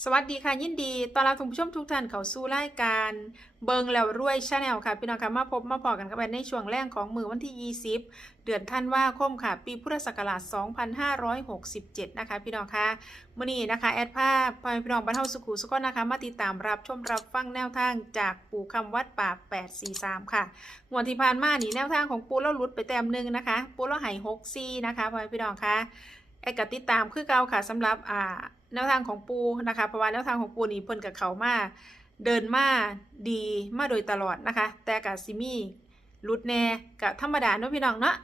สวัสดีค่ะยินดีตอนรับท่านผู้ชมทุกท่านเข้าสู่รายการเบิงแล้วรวยชาแนลค่ะพี่น้องค่ะมาพบมาพอกันกันไปในช่วงแรกของมือวันที่ 20 เดือนธันวาคมค่ะ ปีพุทธศักราช 2567 นะคะ พี่น้องค่ะมื้อนี้นะคะ แอดภาพพ่อพี่น้องบรรเทาสุขุสุขนะคะ มาติดตามรับชมรับฟังแนวทางจากปู่คำวัดป่า 843 ค่ะงวดที่ผ่านมานี่แนวทางของปู่แล้วหลุดไปแต้มหนึ่งนะคะ ปู่แล้วหาย6ซี่นะคะพ่อพี่น้องค่ะแอดกติดตามคือเก่าค่ะสำหรับอ่า แนวทางของปูนะคะเพราะว่าแนวทางของปูนี่เพิ่นกับเขามาเดินมาดีมาโดยตลอดนะคะ แต่กับซิมีรุดแน่กับธรรมดาเนาะพี่น้องเนาะ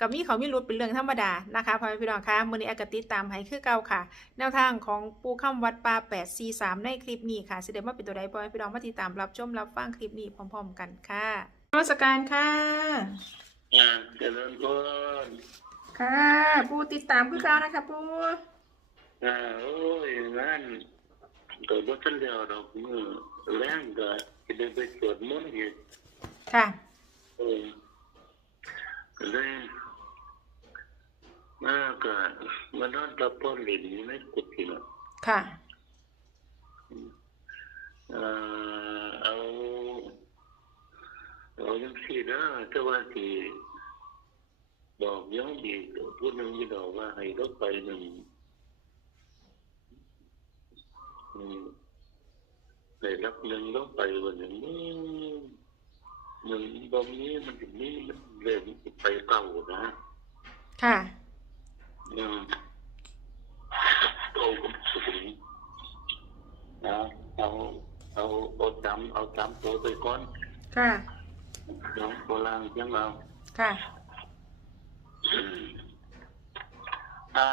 กับมีเขามีรุดเป็นเรื่องธรรมดานะคะพ่อแม่พี่น้องคะมื้อนี้แอดกติดตามให้คือเก่าค่ะ แนวทางของปูข้ามวัดป่า843ในคลิปนี้ค่ะสิได้มาเป็นตัวใดพ่อแม่พี่น้องมาติดตามรับชมรับฟังคลิปนี้พร้อม ๆ กันค่ะนมัสการค่ะอ่าเจริญพรค่ะ ปูติดตามคือเก่านะคะปู อ่าโอ้ยนั่นก็บ่ทันเดียวดอกมือแรงก็จะได้ไปสวดมนต์อีกค่ะ เออก็เลยมาก็มานอนรับพรเล่นอยู่ในกุฏิน่ะค่ะ เอ่อเอาเอาจังซี่เด้อแต่ว่าสิบอกย้อนดีพูดหนึงอยู่ดอกว่าให้รถไปหนึ่ง อืม ได้รับเงินลงไปวันหนึ่งเงินตรงนี้มันถึงนี้มันเริ่มไปเก่านะค่ะอืมโตกับสุดนะเอาเอาเอาจำเอาจำตัวไปก่อนค่ะน้องโบราณเชียงเราค่ะอืมอ่า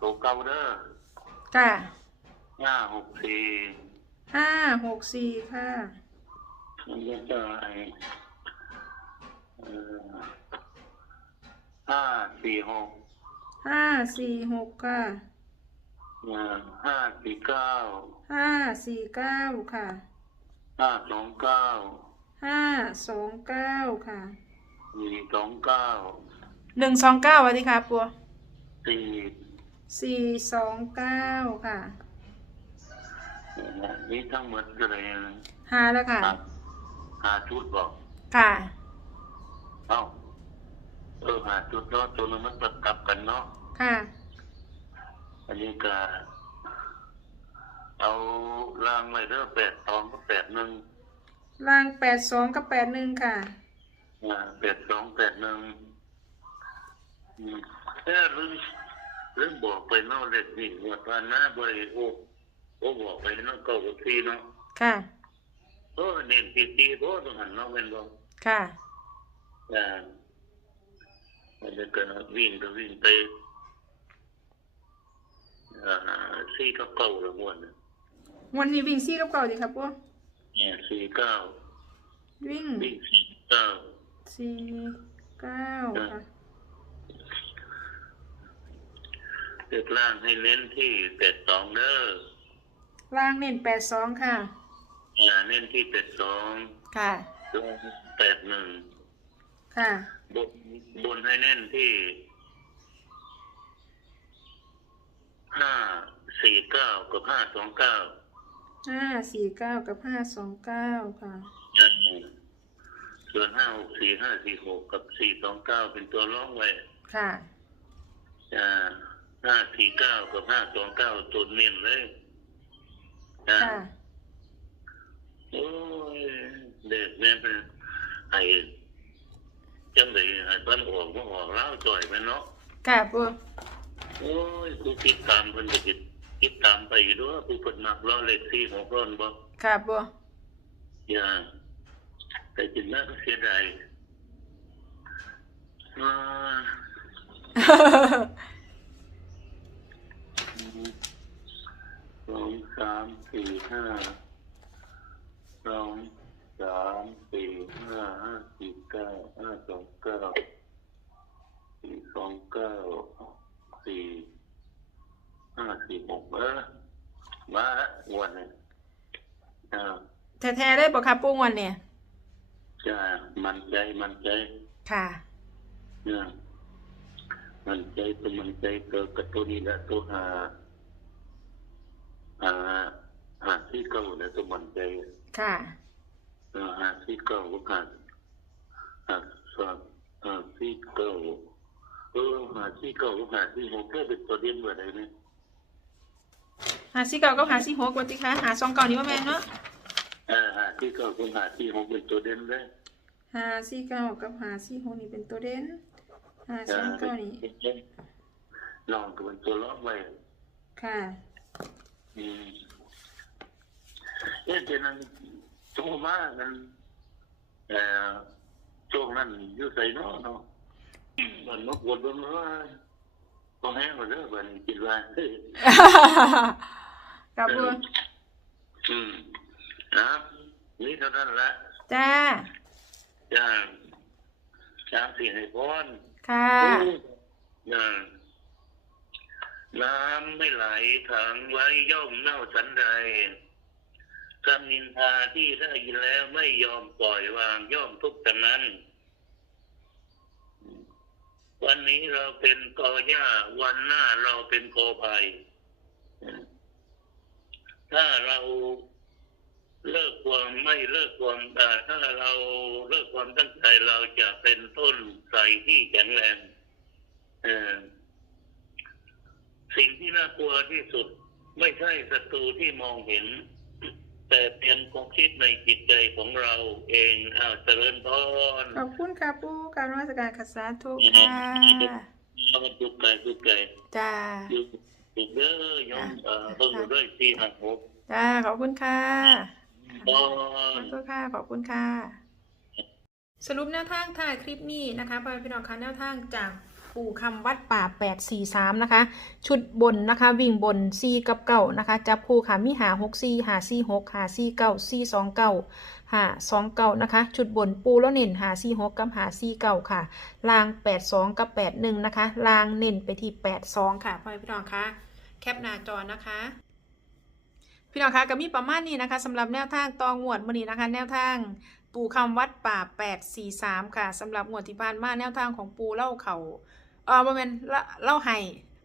ตัวเก่าเด้อค่ะ ห้าหกสี่ห้าหกสี่ค่ะมันจะได้เอ่อห้าสี่หกห้าสี่หกค่ะอ่าห้าสี่เก้าห้าสี่เก้าค่ะห้าสองเก้าห้าสองเก้าค่ะสี่สองเก้าหนึ่งสองเก้าสวัสดีค่ะปัวสี่สี่สองเก้าค่ะ นี่ทั้งหมดก็เลยห้าแล้วค่ะหาหาชุดบอกค่ะเอ้าเออหาชุดเนาะตัวนึงมันประกลับกันเนาะค่ะ อันนี้ก็เอาล่างไว้เด้อแปดสองก็แปดหนึ่งล่างแปดสองกับแปดหนึ่งค่ะอ่าแปดสองแปดหนึ่งอืมเออลืมลืมบอกไปเนาะเล็กนี่ว่าตอนหน้าบริโภค โอ้บอกไปเนาะเก้ากับสี่เนาะค่ะโอ้เน้นตีตีโอ้ตรงหันเนาะเป็นบ่ค่ะอ่ามันจะก็วิ่งก็วิ่งไปอ่าสี่กับเก้าละม้วนน่ะวันนี้วิ่งสี่กับเก้าดีค่ะปัวเนี่ยสี่เก้าวิ่งวิ่งสี่เก้าสี่เก้าค่ะเลือกล่างให้เน้นที่แปดสองเด้อ ล่างเน้นแปดสองค่ะอ่าเน้นที่แปดสองค่ะลงแปดหนึ่งค่ะ บนบนให้เน้นที่ห้าสี่เก้ากับห้าสองเก้าห้าสี่เก้ากับห้าสองเก้าค่ะ ส่วนห้าหกสี่ห้าสี่หกกับสี่สองเก้าเป็นตัวร้องไว้ค่ะ อ่าห้าสี่เก้ากับห้าสองเก้าตัวเน้นเลย อ่าค่ะ โอ้ยเด็กแม่เป็นไอ้จังเลยไอ้บ้านออกก็ออกแล้วจ่อยไปเนาะค่ะปัวโอ้ยกูติดตามเพิ่นก็ติดติดตามไปอยู่ด้วยผู้เพิ่นมักล้อเล็กซี่หัวร้อนบ่ค่ะปัวอย่าแต่จินน่าก็เสียดายอ่า สองสามสี่ห้าสองสามสี่ห้าห้าสี่เก้าห้าสองเก้าสี่สองเก้าสี่ห้าสี่หกเออมาละวันนี้อ่าแท้ๆได้บอกค่ะปูงวันเนี่ยจะมันใจมันใจค่ะเนี่ยมันใจตัวมันใจเกิดกับตัวนี้แหละตัวหา อ่าหาที่เก่าเนี่ยตัวมันใจค่ะเอ่อหาที่เก่าก็หาหาสองหาที่เก่าเออหาที่เก่าก็หาที่หกก็เป็นตัวเด่นเหมือนไรเนี่ยหาซี่เก่าก็หาซี่หกวันติคะหาสองเก่านี่ว่าแม่นเนาะอ่าหาที่เก่าก็หาที่หกเป็นตัวเด่นเลยหาซี่เก่ากับหาซี่หกนี่เป็นตัวเด่นหาสองเก่านี่ลองตัวเป็นตัวล้อไว้ค่ะอืม เอ๊ะเจนั้นโทรมานั้นเอ่อช่วงนั้นอยู่ใส่เนาะเนาะมันนกวนบนว่าก็แห้งหมดเลยมันคิดว่าครับปูอืมนะนี่เท่านั้นละจ้าจ้าจ้าสี่ให้พรค่ะนะน้ำไม่ไหลขังไว้ย่อมเน่าสันใด คำนินทาที่ได้ยินแล้วไม่ยอมปล่อยวางย่อมทุกข์แต่นั้น วันนี้เราเป็นกอหญ้าวันหน้าเราเป็นโกอภัยถ้าเราเลิกความไม่เลิกความอ่ถ้าเราเลิกความตั้งใจเราจะเป็นต้นใสที่แข็งแรงสิ่งที่น่ากลัวที่สุด ไม่ใช่ศัตรูที่มองเห็น แต่เป็นความคิดในจิตใจของเราเองอ้าวเจริญพรขอบคุณค่ะปูการนมัสการคัสาธุค่ะเราทุกข์ใจทุกข์ใจจ้าอยู่อีกเด้อยอมเอ่อต้องอยู่ด้วยสี่หักหกจ้าขอบคุณค่ะตอขอนบคุณค่ะขอบคุณค่ะ สรุปแนวทางถ่ายคลิปนี้นะคะพ่อแม่พี่น้องคะแนวทางจาก ปู่คำวัดป่า 843 นะคะ ชุดบนนะคะ วิ่งบน 4 กับเก่านะคะ จับคู่ค่ะ มีหา6 4หา4 6หา4 9 4 2 9หา2 9นะคะ ชุดบนปูแล้วเน้นหา4 6กับหา4 9ค่ะ ลาง 82 กับ 81 นะคะ ลางเน้นไปที่ 82 ค่ะพ่อแม่พี่น้องคะ แคปหน้าจอนะคะพี่น้องคะก็มีประมาณนี้นะคะสำหรับแนวทางตองวดมื้อนี้นะคะ แนวทางปูคำวัดป่า 843 ค่ะสำหรับงวดที่ผ่านมาแนวทางของปูเล่าเขา เออบ่แม่นเล่าไห้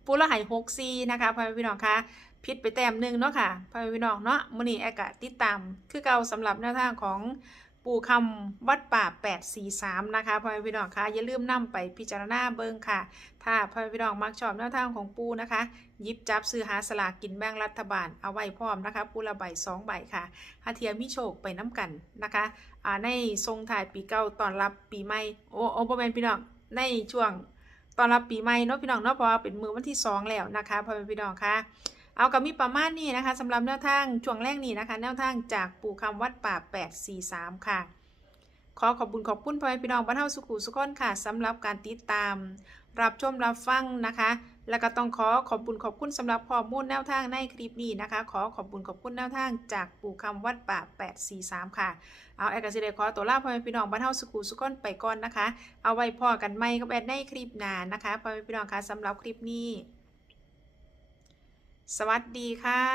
ปูเล่าไห้64นะคะพ่อแม่พี่น้องคะผิดไปแต้มหนึ่งเนาะค่ะพ่อแม่พี่น้องเนาะมื้อนี้แอร์กะติดตามคือเก่าสำหรับแนวทางของปูคำวัดป่า 843 นะคะพ่อแม่พี่น้องคะอย่าลืมนำไปพิจารณาเบิ่งค่ะ ถ้าพ่อแม่พี่น้องมักชอบแนวทางของปูนะคะยิบจับซื้อหาสลากกินแบ่งรัฐบาลเอาไว้พร้อมนะคะปูละใบสองใบค่ะหาเทียมีโชคไปน้ำกันนะคะอ่าในทรงถ่ายปีเก่าตอนรับปีใหม่โอ้โอ้พ่อแม่พี่น้องในช่วง ตอนรับปีใหม่เนาะพี่น้องเนาะพอเป็นมือวันที่สองแล้วนะคะพ่อแม่พี่น้องค่ะเอากับมีประมาณนี้นะคะสำหรับแนวทางช่วงแรกนี้นะคะ แนวทางจากปู่คำวัดป่า 843 ค่ะ ขอขอบคุณขอบคุณพ่อแม่พี่น้องบ้านเฮาสุขุสุขนค่ะสำหรับการติดตาม รับชมรับฟังนะคะ แล้วก็ต้องขอขอบคุณขอบคุณสำหรับข้อมูลแนวทางในคลิปนี้นะคะ ขอขอบคุณขอบคุณแนวทางจากปู่คำวัดป่า 843 ค่ะ เอาแอร์กสิเดขอตัวลาพ่อแม่พี่น้องบ้านเฮาสุขุสุขนไปก่อนนะคะ เอาไว้พอกันไม่กับแอดในคลิปหน้านะคะพ่อแม่พี่น้องคะสำหรับคลิปนี้ สวัสดีค่ะ